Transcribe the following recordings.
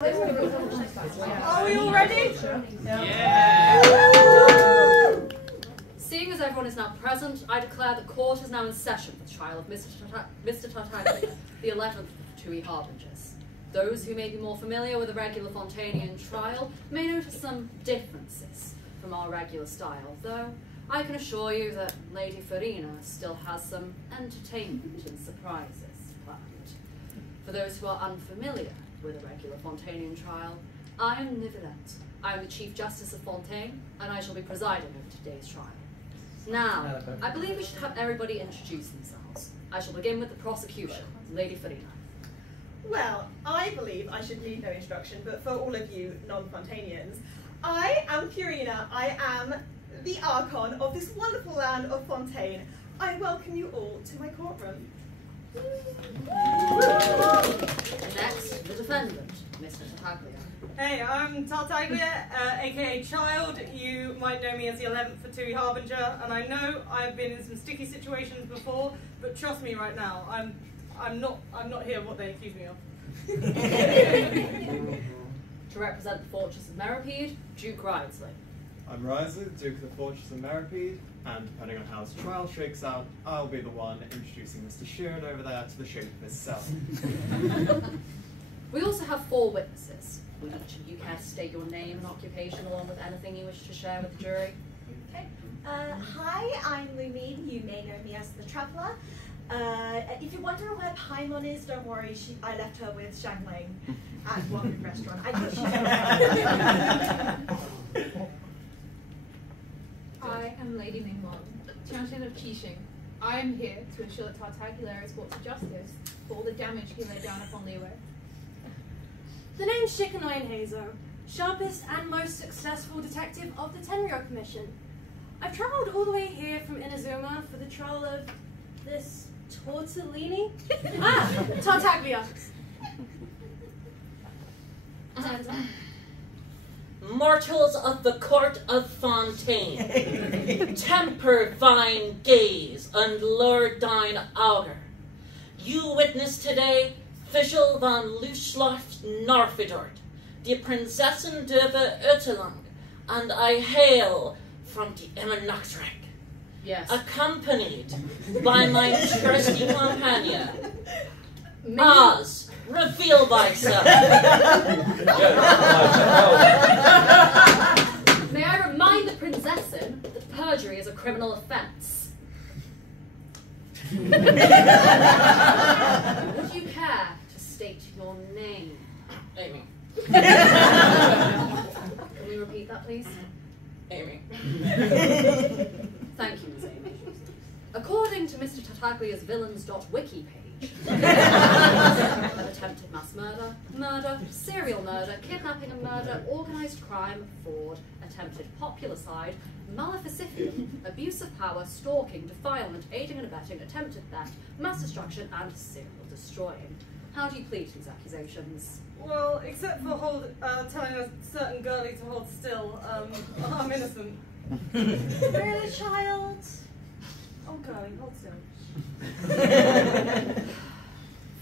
Are we all ready? Yeah! Seeing as everyone is now present, I declare the court is now in session for the trial of Mr. Tartaglia, the 11th of 2 Harbingers. Those who may be more familiar with a regular Fontanian trial may notice some differences from our regular style, though I can assure you that Lady Furina still has some entertainment and surprises planned. For those who are unfamiliar with a regular Fontanian trial, I am Nicolette. I am the Chief Justice of Fontaine, and I shall be presiding over today's trial. Now, I believe we should have everybody introduce themselves. I shall begin with the prosecution, Lady Furina. Well, I believe I should need no introduction, but for all of you non-Fontanians, I am Furina. I am the Archon of this wonderful land of Fontaine. I welcome you all to my courtroom. Next, the defendant, Mr. Tartaglia. Hey, I'm Tartaglia, aka Childe. You might know me as the 11th for 2 Harbinger, and I know I've been in some sticky situations before, but trust me right now, I'm not here what they accuse me of. To represent the Fortress of Meripede, Duke Wriothesley. I'm Wriothesley, the Duke of the Fortress of Meripede, and depending on how his trial shakes out, I'll be the one introducing Mr. Sheeran over there to the shape of his cell. We also have 4 witnesses. Would each of you care to state your name and occupation along with anything you wish to share with the jury? Okay. Hi, I'm Lumine. You may know me as the Traveller. If you're wondering where Paimon is, don't worry. I left her with Shangling at one restaurant. I think she's I am Lady Ningmon, Champion of Qixing. I am here to ensure that Tartaglia is brought to justice for all the damage he laid down upon Leeway. The name's Shikanoin Hazo, sharpest and most successful detective of the Tenryou Commission. I've travelled all the way here from Inazuma for the trial of this Tortellini? Tartaglia. Mortals of the court of Fontaine, temper thine gaze and lure thine auger. You witness today Fischl van Luschloft Norfidort, the Prinzessin Döve Utelang, and I hail from the Emmernachtreck, Yes. accompanied by my trusty companion. Oz, reveal thyself. May I remind the Prinzessin that perjury is a criminal offence? Would you care to state your name? Amy. Can we repeat that, please? Amy. Thank you, Ms. Amy. According to Mr. Tartaglia's villains.wiki page, an attempted mass murder, murder, serial murder, kidnapping and murder, organised crime, fraud, attempted popularcide, maleficium, abuse of power, stalking, defilement, aiding and abetting, attempted theft, mass destruction, and serial destroying. How do you plead to these accusations? Well, except for telling a certain girlie to hold still, I'm innocent. really, child. Oh, girlie, hold still.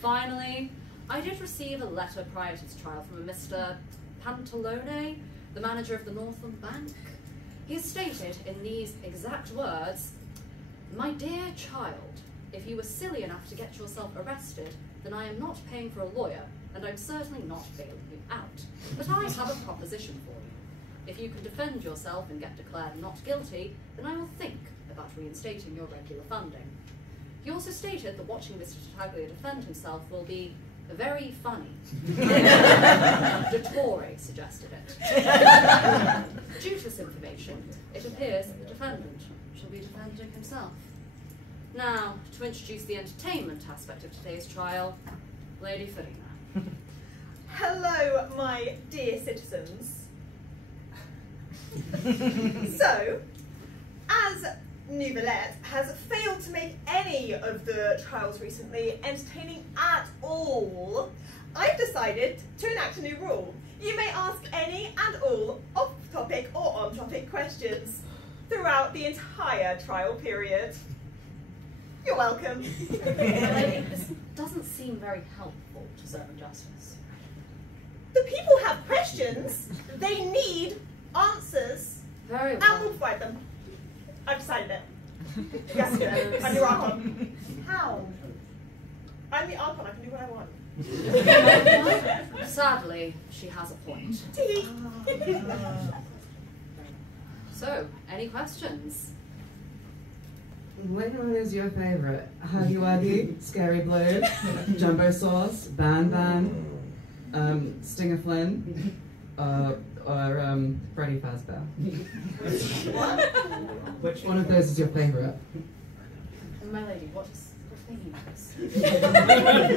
Finally, I did receive a letter prior to this trial from a Mr. Pantalone, the manager of the Northland Bank. He has stated in these exact words, "My dear child, if you were silly enough to get yourself arrested, then I am not paying for a lawyer, and I'm certainly not bailing you out. But I have a proposition for you. If you can defend yourself and get declared not guilty, then I will think about reinstating your regular funding." He also stated that watching Mr. Tartaglia defend himself will be very funny. Dottore suggested it. Due to this information, it appears that the defendant shall be defending himself. Now, to introduce the entertainment aspect of today's trial, Lady Furina. Hello, my dear citizens. So, as Nouvellette has failed to make any of the trials recently entertaining at all, I've decided to enact a new rule. You may ask any and all off-topic or on-topic questions throughout the entire trial period. You're welcome. This doesn't seem very helpful to serve justice. The people have questions. They need answers. Very And well. we'll provide them. I've decided it. Yes, do it. I'm the Archon. How? I'm the Archon. I can do what I want. Sadly, she has a point. So, any questions? Which one is your favorite? Huggy Wuggy, Scary Blue, Jumbo Sauce, Ban Ban, Stinger Flynn, or Freddy Fazbear? Which one of those is your favorite? My lady, what thing is?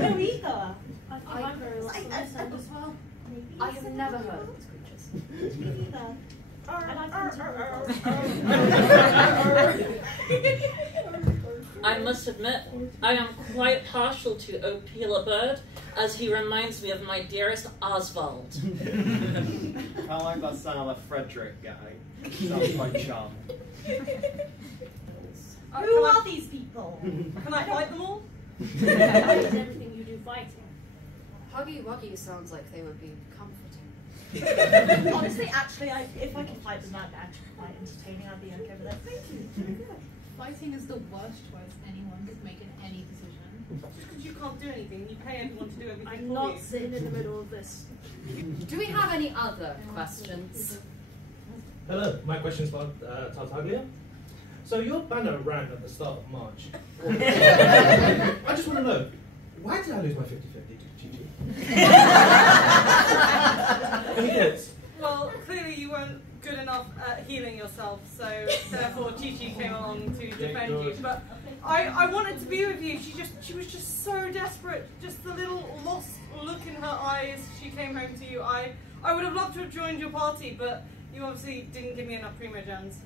No either. I'm very lost on this end as well. I have never heard of these creatures. Me either. I must admit, I am quite partial to Opila Bird, as he reminds me of my dearest Oswald. I like that sound of Frederick guy. Sounds quite charming. Who are these people? Can I fight them all? Is everything you do fighting? Huggy Wuggy sounds like they would be comforting. Honestly, actually, if I could fight them, that'd actually quite entertaining. I'd be okay with it. Thank you. Fighting is the worst choice anyone could make in any decision. Just because you can't do anything, you pay everyone to do everything I'm for not you. sitting in the middle of this. Do we have any other questions? Hello, my question's for Tartaglia. So your banner ran at the start of March. I just want to know, why did I lose my 50-50 to GG? Any thoughts? Well, clearly you weren't good enough at healing yourself, so therefore Chi-Chi came along to defend you. But I wanted to be with you. She was just so desperate. Just the little lost look in her eyes. She came home to you. I would have loved to have joined your party, but you obviously didn't give me enough primogens.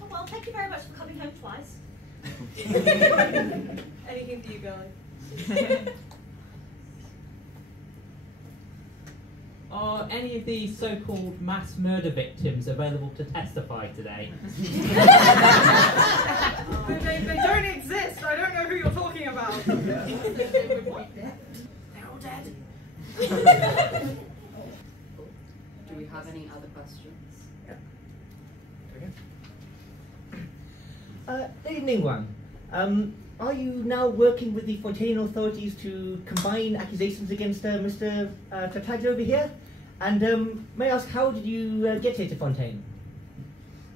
Oh, well, thank you very much for coming home twice. Anything for you, girlie. Are any of these so-called mass murder victims available to testify today? They don't exist. I don't know who you're talking about. They're all dead. Do we have any other questions? Good evening, one. Are you now working with the Fontaine authorities to combine accusations against Mr. Tartaglia over here? And may I ask, how did you get here to Fontaine?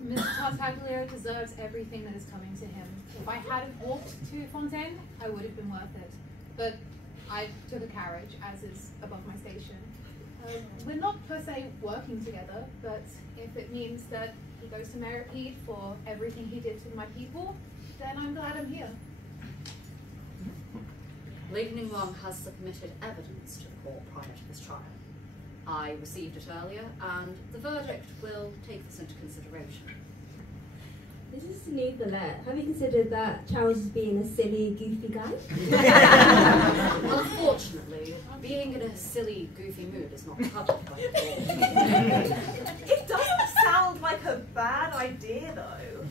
Mr. Tartaglia deserves everything that is coming to him. If I hadn't walked to Fontaine, I would have been worth it. But I took a carriage, as is above my station. We're not per se working together, but if it means that he goes to Meripede for everything he did to my people, then I'm glad I'm here. Lady Ningguang has submitted evidence to the court prior to this trial. I received it earlier, and the verdict will take this into consideration. This is Neverlet. Have you considered that Charles is being a silly, goofy guy? Unfortunately, being in a silly, goofy mood is not covered by the law. It doesn't sound like a bad idea, though.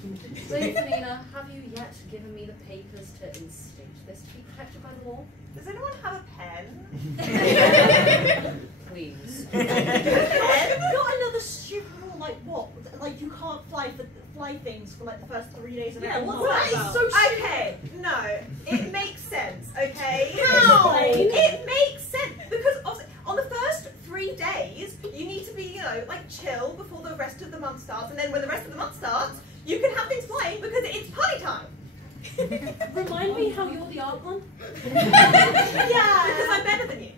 Lady Furina, have you yet given me the papers to instate this to be protected by the law? Does anyone have a pen? Please. Not another stupid rule like what? Like you can't fly things for like the first 3 days of Yeah, every what's month. that That is about? so okay. No, it makes sense. Okay. How? It makes sense because on the first 3 days you need to be, like chill before the rest of the month starts, and then when the rest of the month starts, you can have things flying because it's party time. Remind me how you're the Archon? Yeah, because I'm better than you.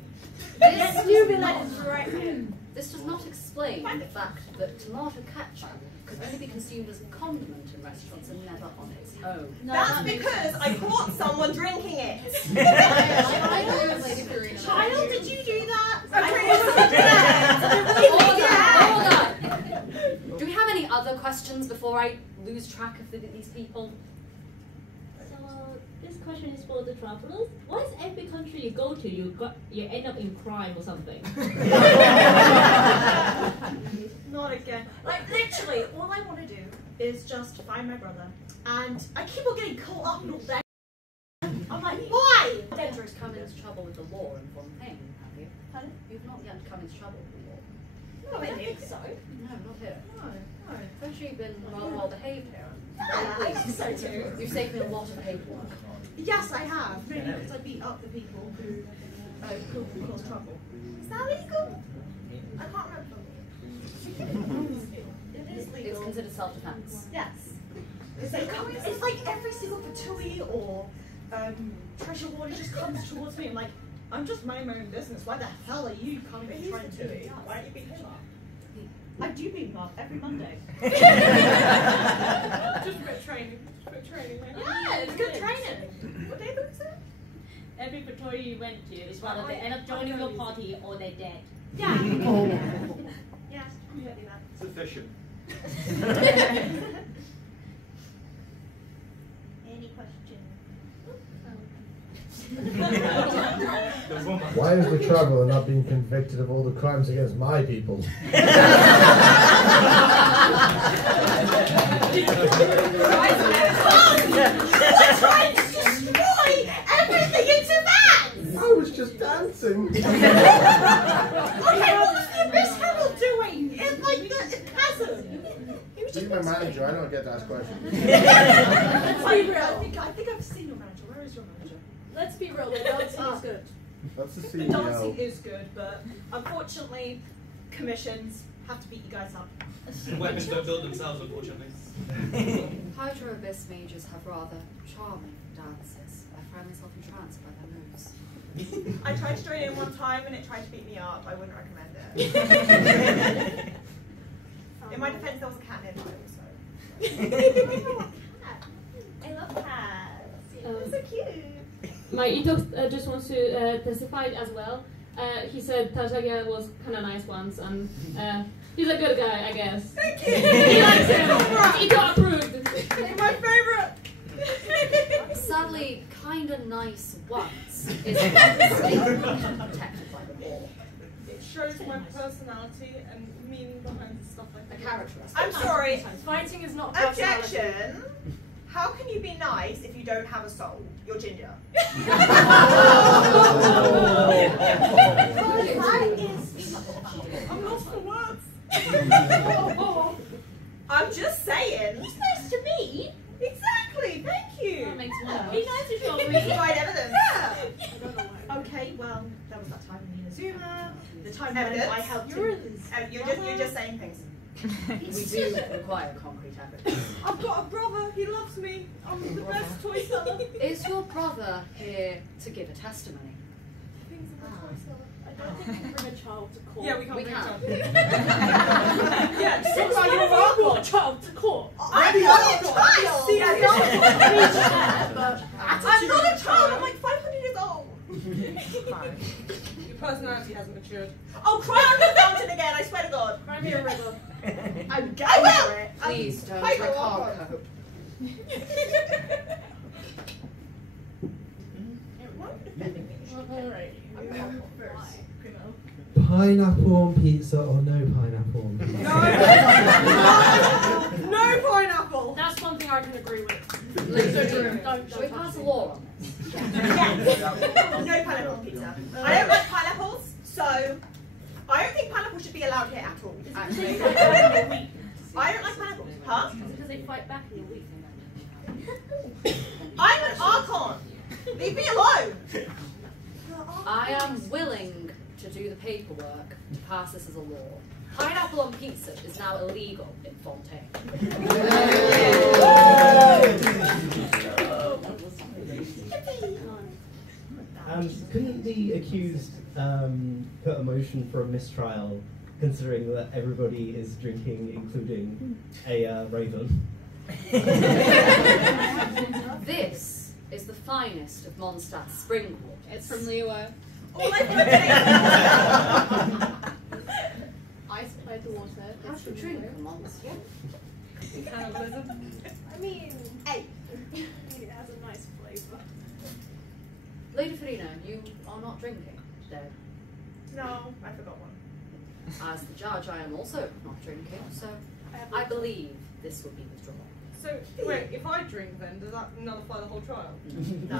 Yes, Neverlet is right here. This does not explain the fact that tomato ketchup could only be consumed as a condiment in restaurants and never on its own. No, That's because I caught someone drinking it. I agree with Lady Furina. Child, did you do that? Hold on. Do we have any other questions before I lose track of these people? So this question is for the travelers. Why is every country you go to, you end up in crime or something? Not again. Like literally, all I want to do is just find my brother, and I keep on getting caught up in all that. I'm like, why? Danger is coming. into trouble with the law in Fontaine, have you? Pardon? You've not yet come into trouble with the law. No, I don't think so. No, not here. No. You've actually been rather well behaved here. Yeah, I think so too. You've saved me a lot of paperwork. Yes, I have. Maybe because I beat up the people who cause trouble. Is that legal? I can't remember. It is legal. It's considered self-defense. Yes. It's like every single Fatui or treasure warder just comes towards me. I'm like, I'm just minding my own business. Why the hell are you coming and trying to do it? Why don't you beat him up? I do beat him up every Monday. Just a bit of training. Yeah, it's good training. What day was it? Every Victoria you went to is rather they end up joining your party or they're dead. Yeah. Yeah, I'm gonna do that. Sufficient. Any questions? Why is the traveller not being convicted of all the crimes against my people? We're trying to destroy everything in Tibet! I was just dancing. Okay, what was the Miss Herald doing in like the chasm? He's my manager. I don't get to ask questions. I think I've seen your manager. Where is your manager? Let's be real, the dancing is good. That's the The CEO. dancing is good, but unfortunately, commissions have to beat you guys up. Weapons don't build themselves, unfortunately. Hydro Abyss mages have rather charming dances. I find myself entranced by their moves. I tried to join in one time and it tried to beat me up. I wouldn't recommend it. In my defense, there was a cat nearby also. I love cats. They're so cute. My Ito just wants to testify as well. He said Tartaglia was kind of nice once, and he's a good guy, I guess. Thank you! He likes him! Ito approved! My favourite! Sadly, kinda nice once is not protected by the law. It shows my personality and meaning behind the stuff I do. A character. I'm sorry. Fighting is not personality. Objection! How can you be nice if you don't have a soul? You're ginger. I'm lost for words. I'm just saying. He's nice to me. Exactly, thank you. That makes more Be nice to show You me. provide evidence. Yeah. Okay, well, that was that time in Inazuma. The time when Evidence? I helped him. You're just saying things. We do require concrete evidence. I've got a brother. He loves me. I'm the best toy seller. Is your brother here to give a testimony? I don't think we can bring a child to court. Yeah, we can't We bring can. child. Yeah, Since since when when have have you you brought a child to court? I'm not a child! See, I don't. I'm not a child, I'm like 500 years old. Your personality hasn't matured. Oh, cry on the fountain again, I swear to God. Cry me a river. I'm I will! Please don't Hi, recall Rob. cope. Pineapple on pizza or no pineapple on pizza? No pineapple. That's one thing I can agree with. Shall we pass a law on this? Yes. No pineapple on pizza. I don't like pineapples, so I don't think pineapple should be allowed here at all, actually. I don't like pineapples. Huh? Because they fight back in a week. I'm an Archon. Leave me alone. I am willing to do the paperwork to pass this as a law. Pineapple on pizza is now illegal in Fontaine. Couldn't the accused put a motion for a mistrial, considering that everybody is drinking, including a raven? This is the finest of Mondstadt's spring water. It's from Leo. All I've got to I supplied the water. How It's to from drink Leo. a monster? Cannibalism. I mean, Hey. it has a nice flavour. Lady Furina, you are not drinking today. No, I forgot one. As the judge, I am also not drinking, so I believe this would be withdrawn. So So, wait, if I drink then, does that nullify the whole trial? No.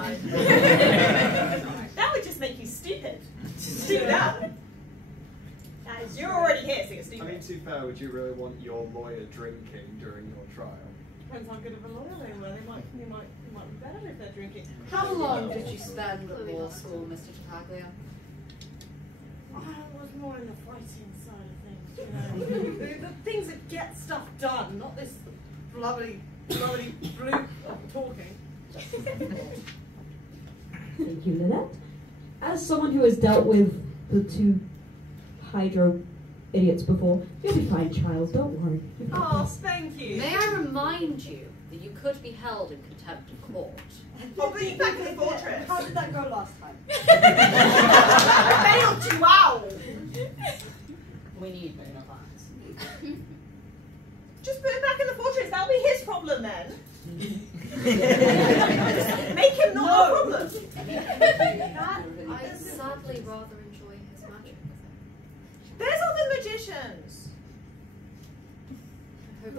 That would just make you stupid. Do that. You're already here, so you're stupid. I mean, to be fair, would you really want your lawyer drinking during your trial? Depends how good of a lawyer they were. They might be better if they're drinking. How long did you spend at law school, Mr. Tartaglia? I was more in the fighting side of things, you know. the things that get stuff done, not this blubbery bloop of talking. Thank you, Lynette. As someone who has dealt with the two hydro idiots before, you'll be fine, child. Don't worry. Oh, thank you. May I remind you that you could be held in contempt of court? Oh, but you back in the fortress. How did that go last time? I failed you out. We need bona fides. Just put him back in the fortress. That'll be his problem then. Make him not our problem. I sadly rather enjoy his magic. There's other magicians. They'll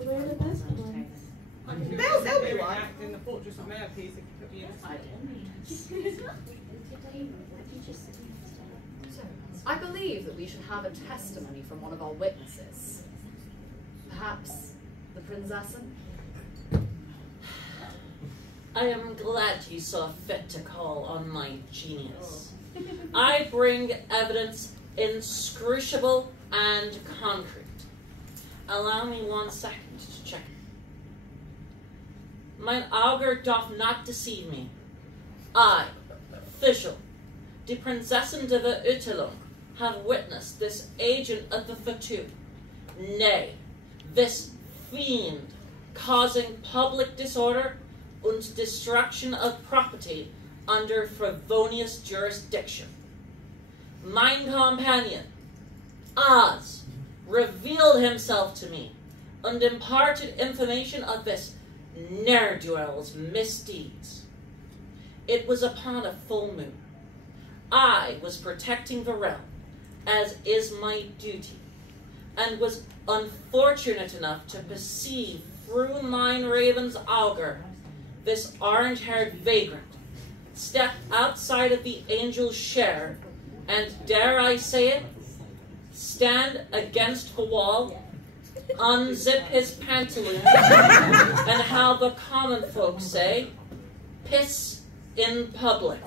be right. In the fortress of Mayor Peace, if you put me in. I believe that we should have a testimony from one of our witnesses. Perhaps the Prinzessin? I am glad you saw fit to call on my genius. I bring evidence inscrutable and concrete. Allow me 1 second to check. Mine augur doth not deceive me. I, official, the Prinzessin de Wriothesley, have witnessed this agent of the Fatu, nay, this fiend, causing public disorder and destruction of property under frivolous jurisdiction. Mine companion, Oz, revealed himself to me and imparted information of this ne'er-do-well's misdeeds. It was upon a full moon. I was protecting the realm, as is my duty, and was unfortunate enough to perceive through mine raven's augur this orange-haired vagrant step outside of the angel's share and, dare I say it, stand against the wall, unzip his pantaloons, and how the common folk say, piss in public.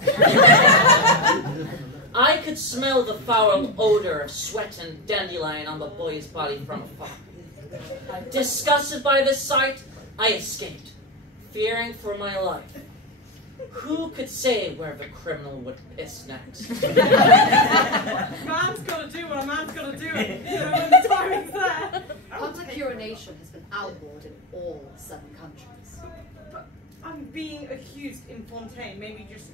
I could smell the foul odor of sweat and dandelion on the boy's body from afar. Disgusted by this sight, I escaped, fearing for my life. Who could say where the criminal would piss next? Man's got to do what a man's got to do, you know, when the timing's there. Public urination has been outlawed in all 7 countries. But I'm being accused in Fontaine. Maybe just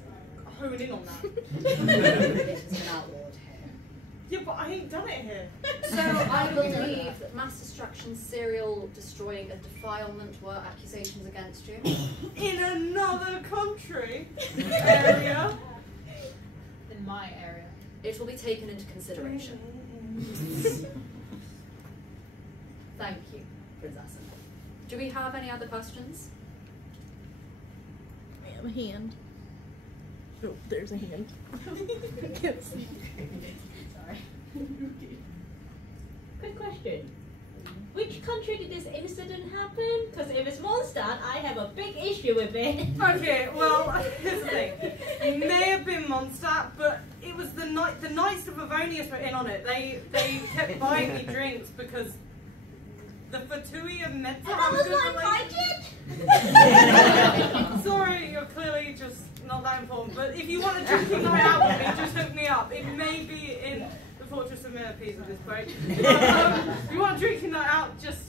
hone in on that. It has been outlawed here. Yeah, but I ain't done it here. So I believe that mass destruction, serial destroying, and defilement were accusations against you. In another country area. In my area. It will be taken into consideration. Thank you, Prinzessin. Do we have any other questions? I have a hand. Oh, there's a hand. I can't see. Sorry. Quick question. Which country did this incident happen? Because if it's Mondstadt, I have a big issue with it. Okay, well, here's the thing. It may have been Mondstadt, but it was the Knights of Favonius were in on it. They kept buying me drinks because the Fatui are meant to have a good relationship. Sorry, you're clearly just not that important. But if you want a drinking night out with me, just hook me up. It may be in the Fortress of Millipede at this point. If you want a drinking night out, just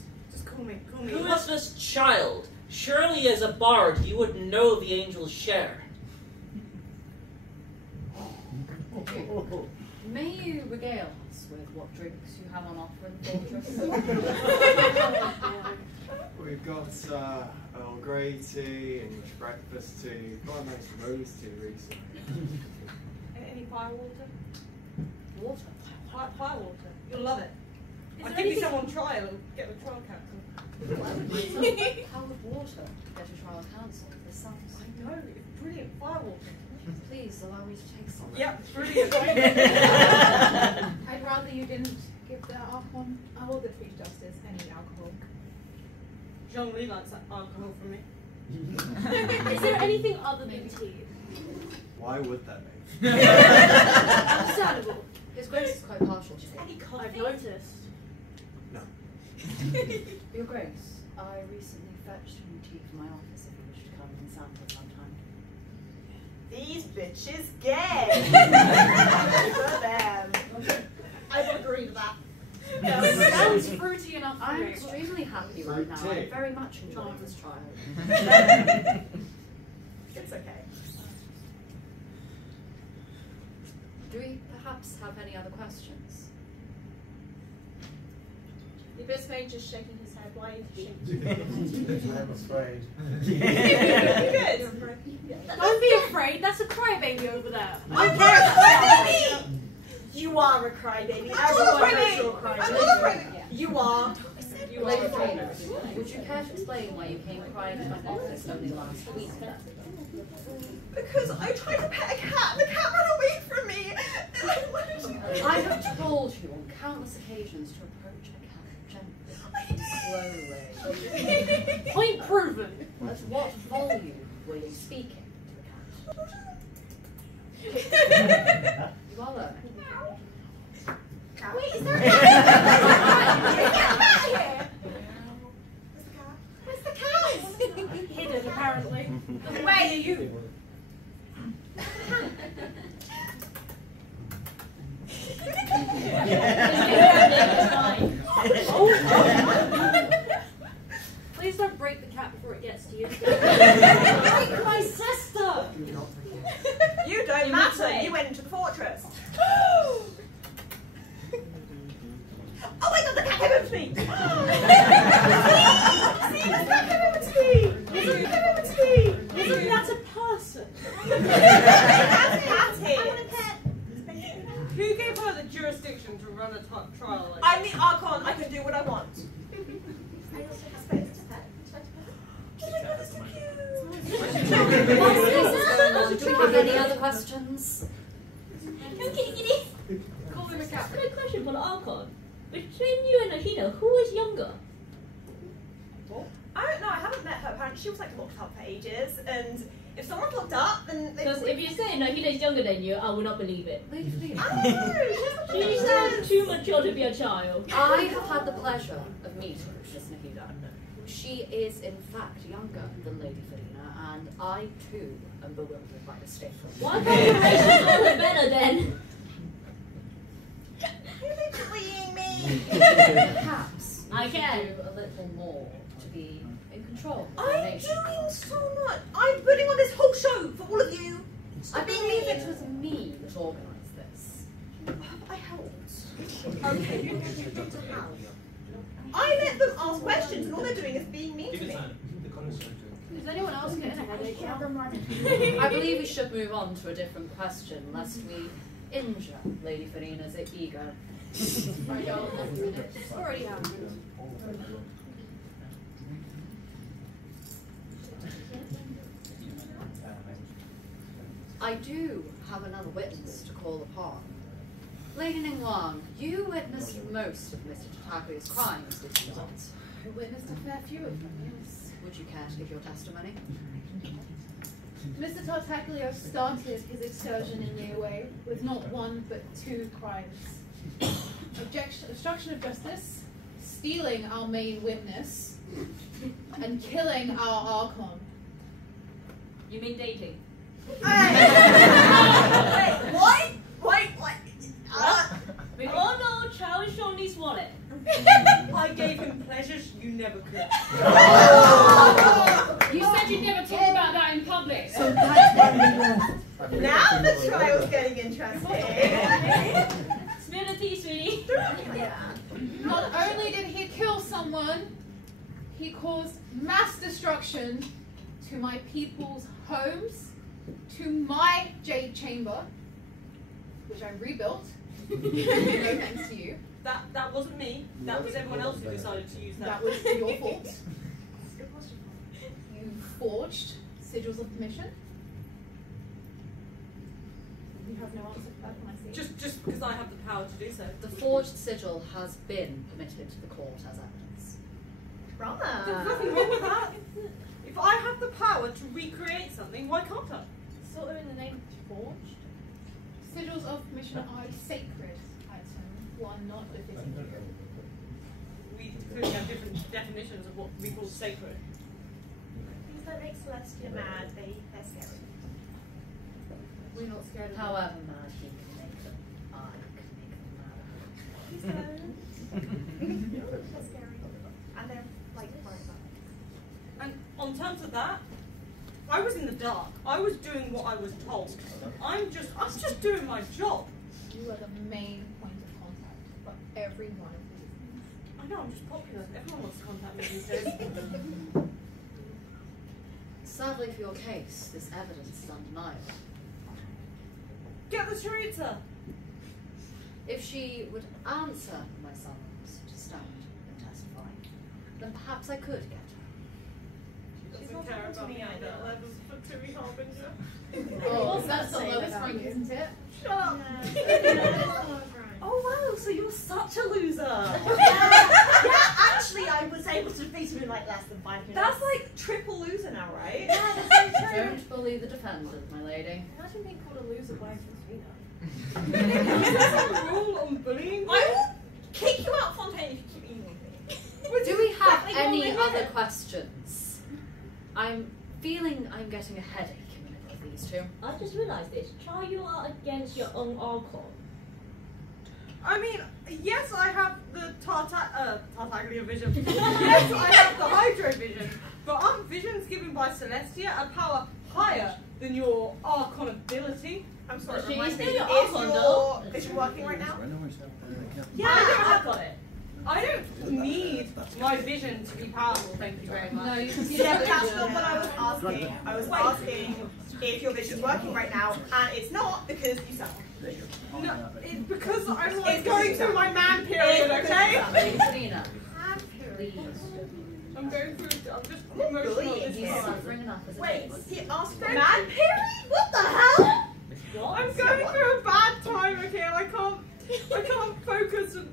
call me. Call me. Who is this Childe? Surely as a bard you would know the angel's share. May you regale us with what drinks you have on offer in the fortress? We've got Earl Grey tea, English breakfast tea, got a nice rose tea recently. Any fire water? Water? Fire water. You'll love it. I'll there give you anything- some on trial and get the trial cancelled. How would water get to trial counsel? This sounds... I know, it's brilliant firewater. Please allow me to take some. Yep, brilliant. I'd rather you didn't give the Archon or the Chief Justice any alcohol. Jean-Louis likes that alcohol from me. Is there anything other than tea? Why would that be? Understandable. His Grace is quite partial to Any tea. coffee? I've noticed. No. Your Grace, I recently fetched new tea from my office if you wish to come and sample sometime. These bitches gay. For them. I would agree to that. Sounds fruity enough for I'm me. extremely happy right now. I'm very much enjoying this trial. It's okay. Do we perhaps have any other questions? The Abyss Mage is shaking his head. Why is he I'm afraid. Good. Don't be afraid. That's a crybaby over there. I'm not a crybaby! You are a crybaby. Everyone knows you're a crybaby. You are. Lady Furina, would you care to explain why you came crying to my office only last week? Because I tried to pet a cat and the cat ran away from me. And I wanted to... I have told you on countless occasions to approach a cat gently, slowly. Point proven. At what volume were you speaking to the cat? You are learning. Wait, is there a cat? Here? Where's the cat? Hidden, apparently. Where are you? Please don't break the cat before it gets to you. Break my sister! You don't matter. You went into the fortress. Oh my god, the cat came over to me! See, the cat came over to me! The cat came over to me! Isn't that a person? That's catty! I want a pet! Who gave her the jurisdiction to run a trial like I'm the Archon, I can do what I want. I also have space to pet. Oh my god, that's so cute! Do we have any other questions? Call him a cat. Quick question for the Archon. Between you and Akina, who is younger? I don't know, I haven't met her. Apparently she was like locked up for ages, and if someone's locked up, then they... Because if you say Nahida is younger than you, I would not believe it. I know, She sounds too mature to be a child. I have had the pleasure of meeting Miss Nahida. She is in fact younger than Lady Furina, and I too am bewildered by the statement. Why can't you raise your color better then? Are they bullying me? Perhaps I can do a little more to be in control of the I'm nation. doing so much. I'm putting on this whole show for all of you. I believe it was me that organised this. I helped. Okay, I let them ask questions, and all they're doing is being mean to me. Is anyone else getting a headache now? I believe we should move on to a different question, lest we injure Lady Furina's ego. Already happened. I do have another witness to call upon. Lady Ningguang, you witnessed most of Mr. Tataku's crimes, did you not? I witnessed a fair few of them, yes. Would you care to give your testimony? Mr. Tartaglia started his excursion in Niue with not one but 2 crimes. Obstruction of justice, stealing our main witness, and killing our Archon. You mean dating? Wait, what? Wait, what? We all know Charlie Shoney's wallet. I gave him pleasures you never could. You said you'd never talk about that in public. So that's why we left. Now the trial's getting interesting. Spill the tea, sweetie. Not only did he kill someone, he caused mass destruction to my people's homes, to my jade chamber, which I rebuilt, No thanks to you. That wasn't me. That was everyone else who decided to use that. That was your fault. You forged sigils of the mission. You have no answer for that when I see it. Just because I have the power to do so. The forged sigil has been permitted to the court as evidence. There's nothing wrong with that. If I have the power to recreate something, why can't I? Sort of in the name of forged. Sigils of mission are a sacred item, one not befitting you. We clearly have different definitions of what we call sacred. Things that make Celestia mad, they're scary. We're not scared of However mad he can make them, I can make them mad. They're scary. And they're like horrifying. And on terms of that, I was in the dark. I was doing what I was told. I'm just doing my job. You are the main point of contact for every one of these things. I know, I'm just popular. Everyone wants to contact me these days. Sadly for your case, this evidence is undeniable. Get the Choriza! If she would answer my summons to stand and testify, then perhaps I could get her. She doesn't care about me at that level for Tui Harbinger. Oh, that's the lowest rank, isn't it? Shut up! Oh wow, so you're such a loser! yeah, actually I was able to defeat him in like less than 5 minutes. That's like triple loser now, right? Yeah, that's so true. Don't bully the defendant, my lady. Imagine being called a loser by Furina. Rule on bullying? I will kick you out, Fontaine, if you keep eating me. Do we have any other questions? I'm feeling I'm getting a headache in the middle of these two. I just realised this. Try you are against your own Archon. I mean, yes, I have the Tartaglia vision. Yes, I have the Hydro vision. But aren't visions given by Celestia a power higher than your Archon ability? I'm sorry, But remind she's me, still your is Archon, your though. vision working right now? Yeah, I've got it. I don't need my vision to be powerful, thank you very much. No, you can see Yeah, the that's vision. not what I was asking. I was asking if your vision's working right now, and it's not because you suck. No, it's because I'm like going through my man period, okay? Furina, please. I'm going through, I'm just emotional at this He's time. suffering enough as it Wait, is. he asked for man period? What the hell? I'm going through a bad time, okay? I can't focus, and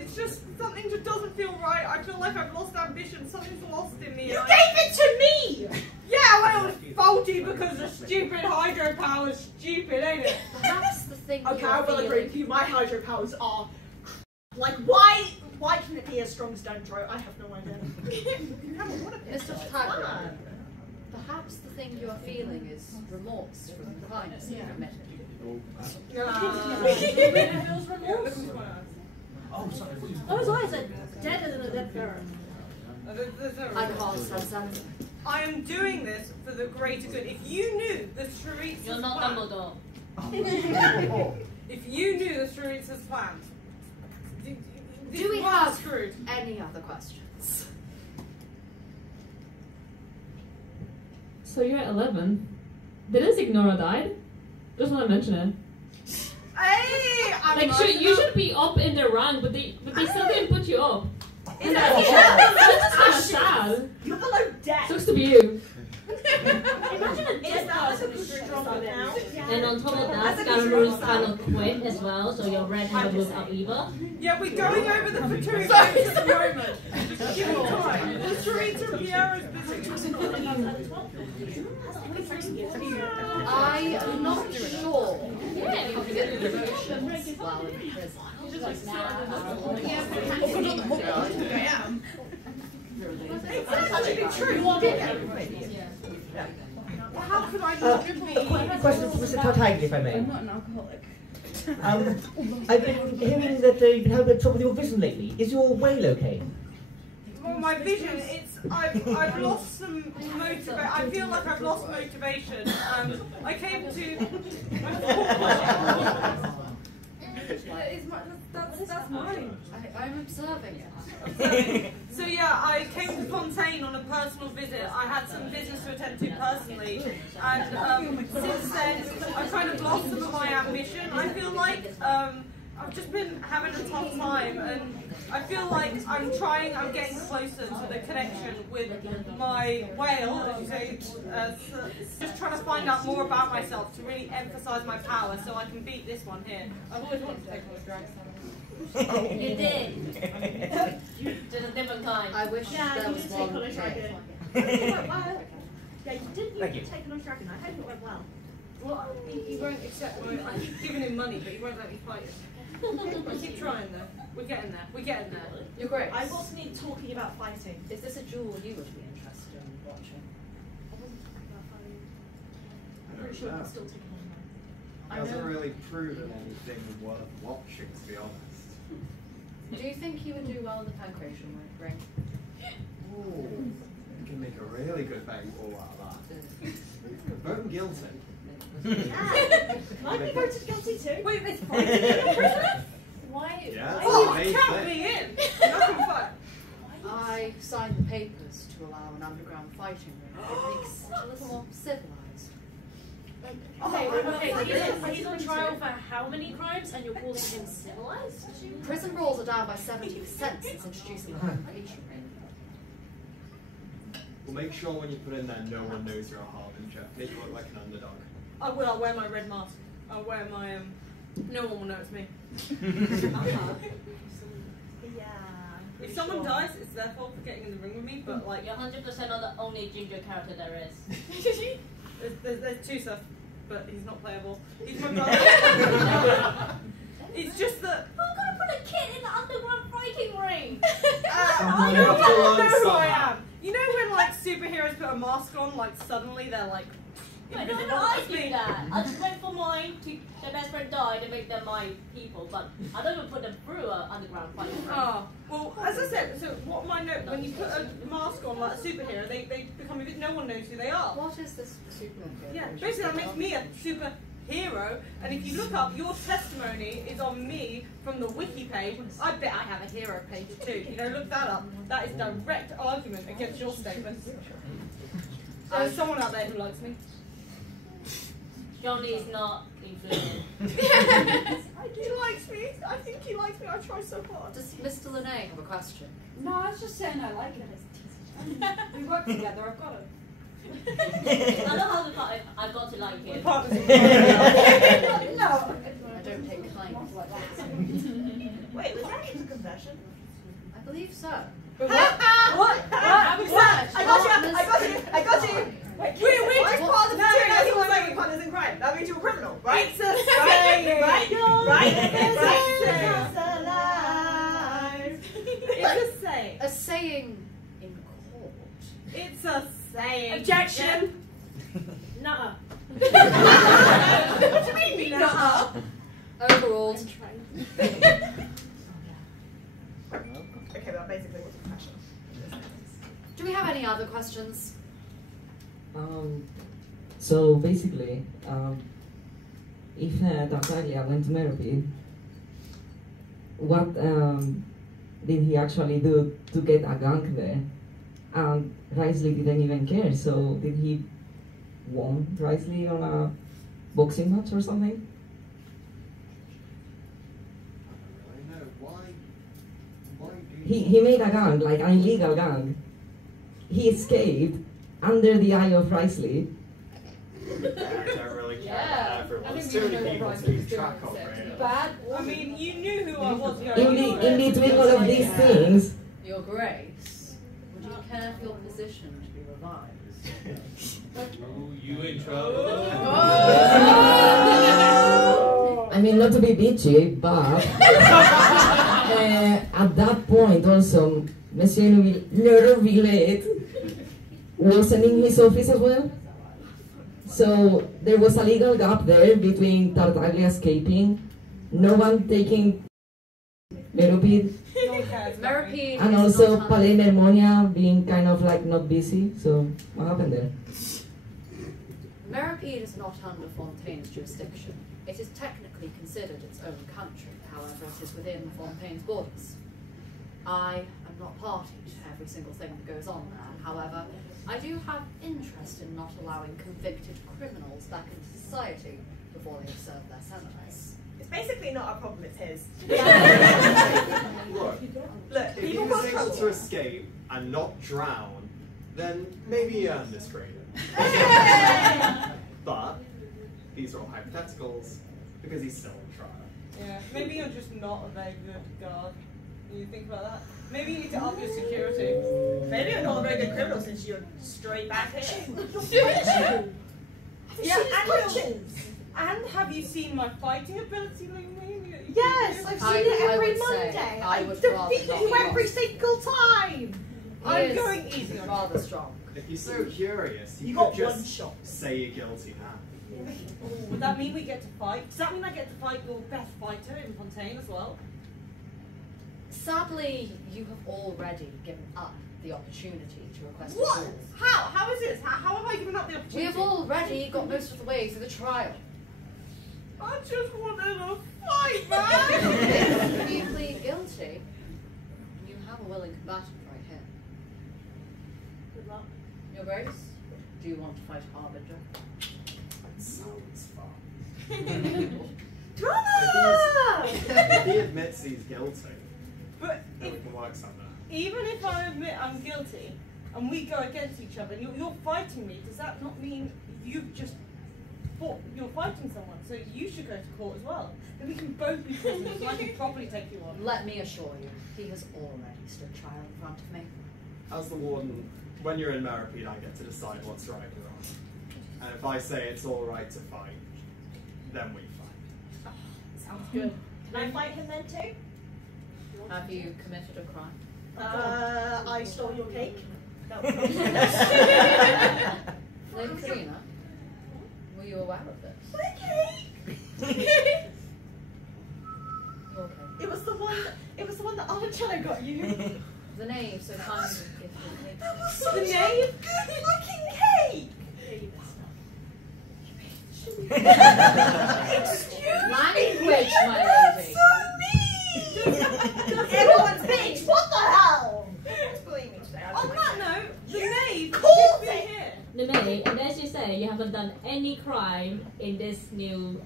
it's just something just doesn't feel right. I feel like I've lost ambition. Something's lost in me. You gave it to me! Yeah, well, it was faulty because the stupid hydro power is stupid, ain't it? Perhaps the thing Okay, you're I will agree with you. My hydro powers are like why can it be as strong as Dendro? I have no idea. Mr. Tartaglia, perhaps the thing you're feeling is remorse from the crimes you committed. Feels remorse. Oh, sorry. Those eyes are deader than a dead pharaoh. I can't sense anything. I am doing this for the greater good. If you knew the Choriza's You're not plan, Dumbledore. if you knew the Choriza's plan, Do we this have world's screwed. any other questions? So you're at 11. Didn't Ignora died? Just want to mention it. Hey, I'm Like, you should be up in the rank, but they still didn't put you up. Is That's kind of sad. You're below death. Sucks to be you. Imagine a dead person who's stronger now. And on top of that, Scaramouche kind of quit as well, so your red haven't moved up either. Yeah, we're going over the Hotaru at the moment. Just give me time. The Choriza Piera's busy. I am not sure. Yeah, you can get the emotions while in prison. That's actually true. How could I not be? A question for Mr. Tartaglia, if I may. I'm not an alcoholic. I've been hearing that you've been having trouble with your vision lately. Is your whale okay? Well, my vision, I've lost some motivation. I feel like I've lost motivation. I came to. That's mine. I'm observing it. So yeah, I came to Fontaine on a personal visit. I had some business to attend to personally, and since then I've kind of lost some of my ambition. I feel like I I've just been having a tough time, and I feel like I'm getting closer to the connection with my whale, as you say, just trying to find out more about myself to really emphasise my power so I can beat this one here. I've always wanted to take on a dragon. You did. Just a different kind. I wish there was one. On a dragon. Yeah, you did take on a dragon. I hope it went well. Well, he won't accept my... I keep giving him money, but he won't let me fight it. I keep trying though. We're getting there. We're getting there. You're great. I wasn't even talking about fighting. Is this a duel you would be interested in watching? I wasn't talking about fighting. I'm pretty sure I'm still taking on that. Hasn't really proven anything worth watching, to be honest. Do you think he would do well in the pancreation ring? Ooh, you can make a really good betting ball out of that. Vote him guilty. Might be voted guilty too. Wait, there's fighting in your prison? Why? Yeah. Oh, count me in. Nothing fun. I signed the papers to allow an underground fighting ring. It makes it a little more civilized. Okay, he's on trial for how many crimes and you're calling him civilized? Prison rules are down by 70% since introducing the pancreation ring. Well, make sure when you put in there, no one knows you're a harbinger. Make you look like an underdog. I will. I'll wear my red mask. I'll wear my no one will know it's me. Yeah. If someone dies, it's their fault for getting in the ring with me. But like, You're 100% not the only ginger character there is. there's two stuff, but he's not playable. He's my brother. It's just that. Who's gonna put a kid in the underground fighting ring? I don't know who I am. You know when like superheroes put a mask on, like suddenly they're like. I don't know I do that. I just wait for mine to their best friend die to make them my people, but I don't even put them through an underground fighting ring. Oh, well, as I said, so what my note, when you put a mask on like a superhero, they become no one knows who they are. What is this superhero? Yeah, basically that makes me a superhero, and if you look up, your testimony is on me from the wiki page. I bet I have a hero page too. You know, look that up. That is direct argument against your statements. There's someone out there who likes me. Johnny is not included. He likes me. I think he likes me. I try so hard. Does Mr. Linnae have a question? No, I was just saying I like it. We work together. I've got it. I don't have a part. I've got to like him. No. I don't take kindness like that. Wait, was that his confession? I believe so. What? I got you. Wait, which part of the material was like crime is in crime? That means you're a criminal, right? It's a saying. Right? It's a saying. A saying in court. It's a saying. Objection! Nuh-uh. What do you mean, nuh-uh? Overruled. Okay, that basically was a confession. Do we have any other questions? So basically, if Tartaglia went to Meropid, what did he actually do to get a gang there? And Wriothesley didn't even care, so did he won Wriothesley on a boxing match or something? He made a gang, like an illegal gang. He escaped under the eye of Wriothesley. I don't really care about everyone. There's too many people to keep track of, really. Bad. I mean, you knew who I was. In between all of these things. Your Grace, would you care for your position to be revised? Oh, you in trouble. I mean, not to be bitchy, but at that point also, Monsieur Neuvillette wasn't in his office as well. So there was a legal gap there between Tartaglia escaping, no one taking Meropid, and also Palais Mermonia being kind of like not busy. So what happened there? Meropid is not under Fontaine's jurisdiction. It is technically considered its own country, however it is within Fontaine's borders. I am not party to every single thing that goes on there, however, I do have interest in not allowing convicted criminals back into society before they have served their sentence. It's basically not our problem, it's his. Look, Look, if he people was got able trouble. to escape and not drown, then maybe he earned this freedom. But these are all hypotheticals because he's still on trial. Yeah, maybe you're just not a very good guard. You think about that? Maybe you need to up your security. Maybe you're not a very good criminal since you're straight back here. And have you seen my fighting ability, Lumine? Yes, I've seen it every would say Monday. I would rather defeat not you be every lost. single time. I'm going easy on you. rather strong. If you're so curious, you You could got one just shot. say you're guilty now. Would that mean we get to fight? Does that mean I get to fight your best fighter in Fontaine as well? Sadly, you have already given up the opportunity to request a What? duel. How is this? How have I given up the We opportunity? have already got most of the way through the trial. I just wanted a fight, man! If you plead guilty, you have a willing combatant right here. Good luck. Your Grace, do you want to fight Harbinger? That sounds fun. Drama! If he admits he's guilty, But then we can work something out. even if I admit I'm guilty and we go against each other, and you're fighting me, does that not mean you've just fought, you're fighting someone? So you should go to court as well. Then we can both be prisoners, so I can properly take you on. Let me assure you, he has already stood trial in front of me. As the warden, when you're in Meripede, I get to decide what's right and wrong. And if I say it's all right to fight, then we fight. Sounds good. Can I fight him then too? Have you committed a crime? I stole your cake. Lady Furina, were you aware of this? My cake. Your cake. It was the one. It was the one that Armancello got you. The knave so kindly gifted me. That was such a good-looking cake. Language, my lady. Everyone's bitch. What the hell? Who's bullying me today? On that note, the knave called should be it. here. Lumine, and as you say, you haven't done any crime in this new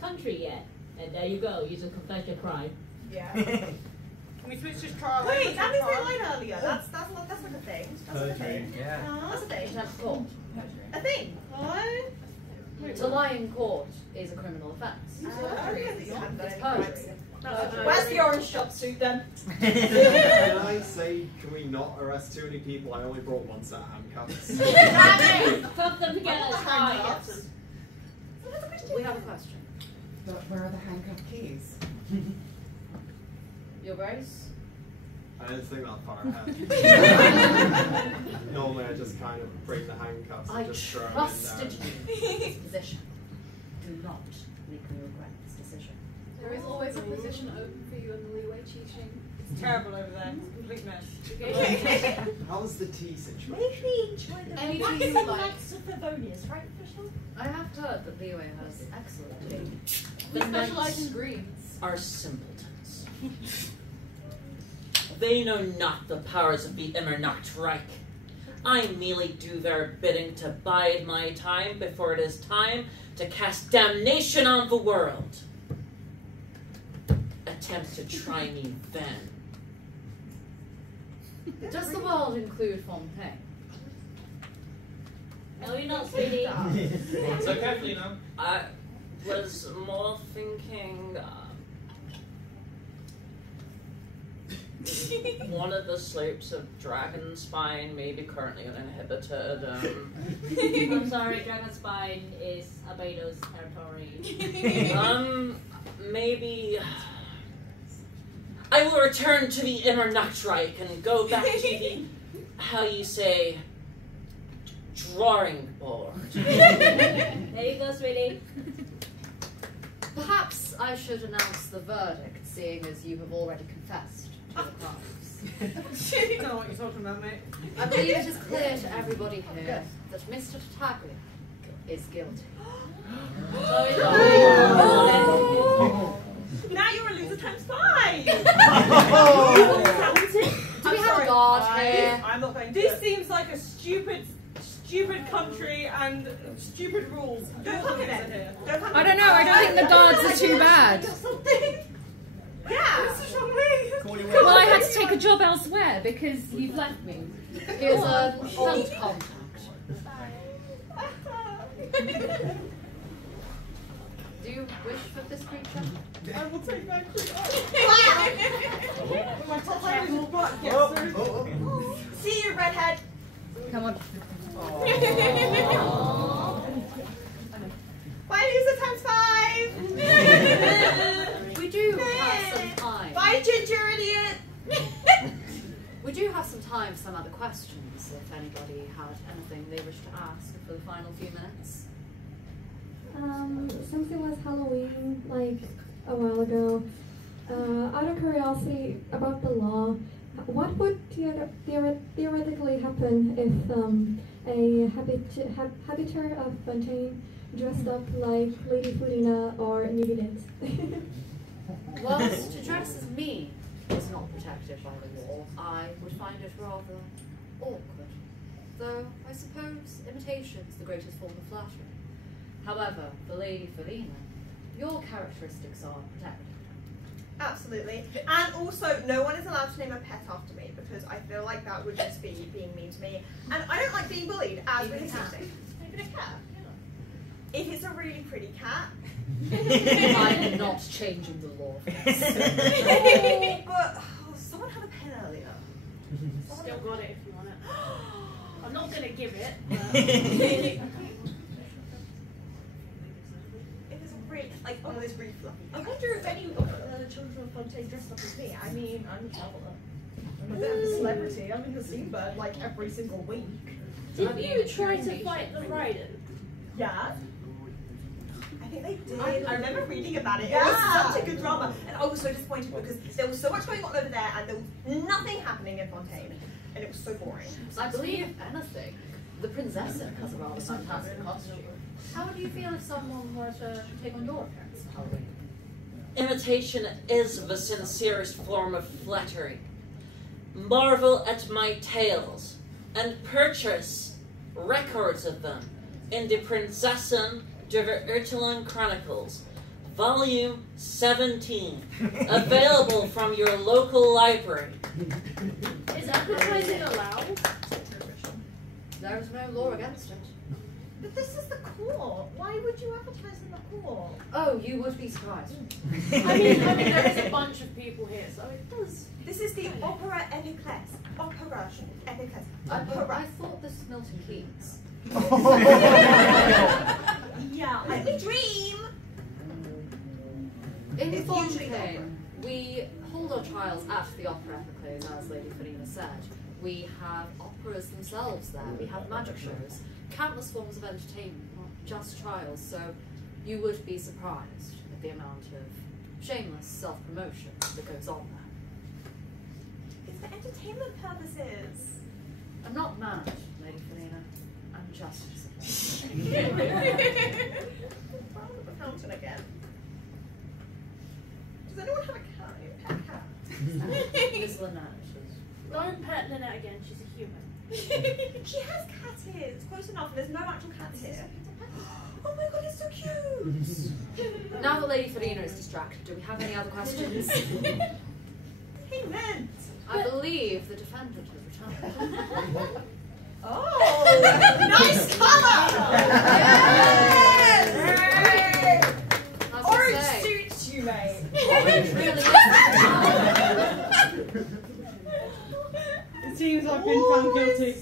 country yet. And there you go, you just confess your crime. Yeah. Can we switch this trial? Wait, over that to means they trial? lied earlier. That's like a thing. That's like a thing. That's a thing. Contempt of court. A thing. What? To lie in court is a criminal offence. It's perjury. Where's the orange jumpsuit then? Can I say, can we not arrest too many people? I only brought one set of handcuffs. Put them together, Handcuffs. We have a question. But where are the handcuff keys? Your Grace? I didn't think that far ahead. Normally I just kind of bring the handcuffs and I just throw them in trusted there. you in this position. Do not make me regret this decision. There is always a position open for you in the leeway teaching. It's terrible over there. It's a complete mess. How's the tea situation? Maybe try the Any wax tea and you like. wax of Favonius, right, Official? I have heard that Leeway has excellent tea. We The specialize knights in greens. are simpletons. They know not the powers of the Immernachtreich. I merely do their bidding to bide my time before it is time to cast damnation on the world. Attempt to try me then. Does the world include Fontaine? No, you're not, sweetie. So carefully now. I was more thinking one of the slopes of Dragonspine may be currently uninhibited. I'm sorry, Dragonspine is Abedo's territory. Maybe I will return to the Immernachtreich and go back to the, how you say, drawing board. There you go, sweetie. Perhaps I should announce the verdict, seeing as you have already confessed to the crimes. I don't know what you're talking about, mate. I believe it is clear to everybody here that Mr. Tartaglia is guilty. Now you're a loser times 5! Do we have a guard here? I'm not going to. This seems like a stupid country and stupid rules. Don't come here. I don't know, I don't think the guards are too bad. Yeah. Well, I had to take a job elsewhere because you've left me. Here's a health contact. Do you wish for this creature? I will take that creature. My top line will butt get through. See you, redhead. Come on. Bye, Lisa times 5. We do have some time. Bye, ginger idiot. We do have some time for some other questions, if anybody had anything they wish to ask for the final few minutes. Since it was Halloween, like a while ago, out of curiosity about the law, what would theoretically happen if a habitant of Fontaine dressed up like Lady Furina or Nibidet? Whilst to dress as me is not protected by the law, I would find it rather awkward. Though, I suppose, imitation is the greatest form of flattery. However, for Lady Furina, your characteristics are protected. Absolutely. And also, no one is allowed to name a pet after me because I feel like that would just be being mean to me. And I don't like being bullied, as we're discussing. Even a cat. If it's a really pretty cat. I'm not changing the law. But someone had a pen earlier. Still got it if you want it. I'm not going to give it. Like, oh, it's really fluffy. I wonder if any of the children of Fontaine dressed up as me. I mean, I'm a traveller. I'm a bit of a celebrity. I'm in the scene bird like every single week. Did you try to fight the Raiden? Yeah. I think they did. I remember reading about it. Yeah. It was such a good drama. And I was so disappointed because there was so much going on over there and there was nothing happening in Fontaine. And it was so boring. I believe, if anything, the princess has a rather fantastic costume. How would you feel if someone were to take on your appearance for Halloween? Imitation is the sincerest form of flattery. Marvel at my tales, and purchase records of them in the Prinzessin der Wriothesley Chronicles, Volume 17, available from your local library. Is advertising allowed? There is no law against it. But this is the court. Why would you advertise in the court? Oh, you would be surprised. I mean, there is a bunch of people here, so it does. This is the Opera Epiclese. Opera Epiclese. I thought this was Milton Keynes. Yeah, let me dream. In Fontaine, we hold our trials at the Opera Epiclese, as Lady Furina said. We have operas themselves there. We have magic shows. Countless forms of entertainment, not just trials, so you would be surprised at the amount of shameless self-promotion that goes on there. It's for entertainment purposes. I'm not mad, Lady Furina. I'm just The fountain again. Does anyone have a cat? Pet cat? Miss Lynette. Don't pet Lynette again, she's a human. She has cat ears. It's close enough, and there's no actual cat here. Oh my god, it's so cute! Now that Lady Furina is distracted, do we have any other questions? Payment! I believe the defendant has returned. Oh! Nice colour! Yes! Orange suits you, mate! Orange really It seems I've been found guilty.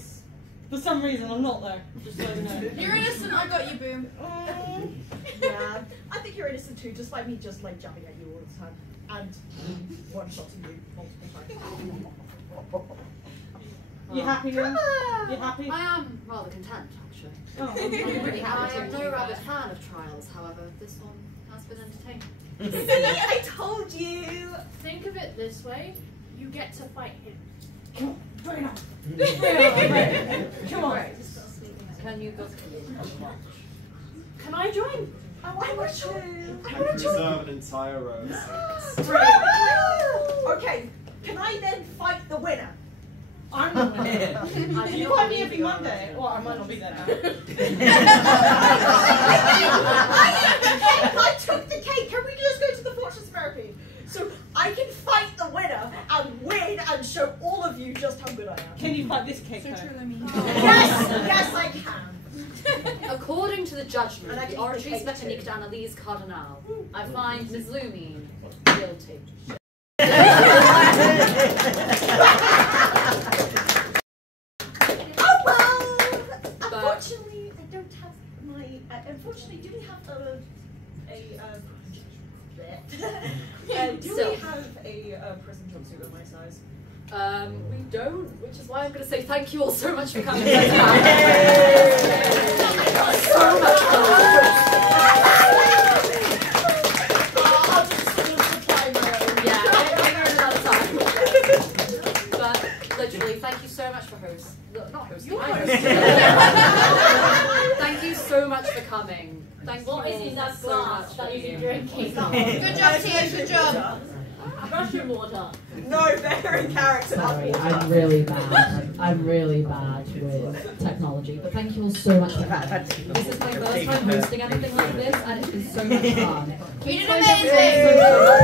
For some reason, I'm not though. Just so you know. You're innocent, I got you, Boom. Yeah, I think you're innocent too, just like me just like jumping at you all the time. And one-shotting you multiple times. You happy now? You happy? I am rather content, actually. Oh, I'm pretty happy. I am no rabbit fan of trials, however, this one has been entertaining. See, I told you! Think of it this way, you get to fight him. Come on, bring it on. Come on. Can you go? Can I join? I want to. I can reserve an entire row. Okay, can I then fight the winner? I'm the winner. You find me every Monday. Well, I might not be there now. I took the cake. Can we just go to the Fortress Therapy? So I can fight the winner and win and show all of you just how good I am. Can you fight this cake? Yes, I can. According to the judgment And I of the can eat the Oratories cake Mécaniques too. d'Analyse Cardinal, I find Ms. Lumine guilty. Oh well. Unfortunately, I don't have my. Unfortunately, do we have do So- we have a prison jumpsuit of my size? We don't, which is why I'm going to say thank you all so much for coming. So much fun. Yeah, I'll figure it another time. But literally, thank you so much for hosting. Not hosting. You're I hosting. hosted. Thank you so much for coming. Thank What you is in all that so glass much that for you've been being drinking? Good job, Tia, good job. Russian water. No, they're in character. Sorry, I'm really bad. I'm really bad with technology. But thank you all so much for coming. This is my first time hosting anything like this, and it is so much fun. You did Thank amazing! you so much.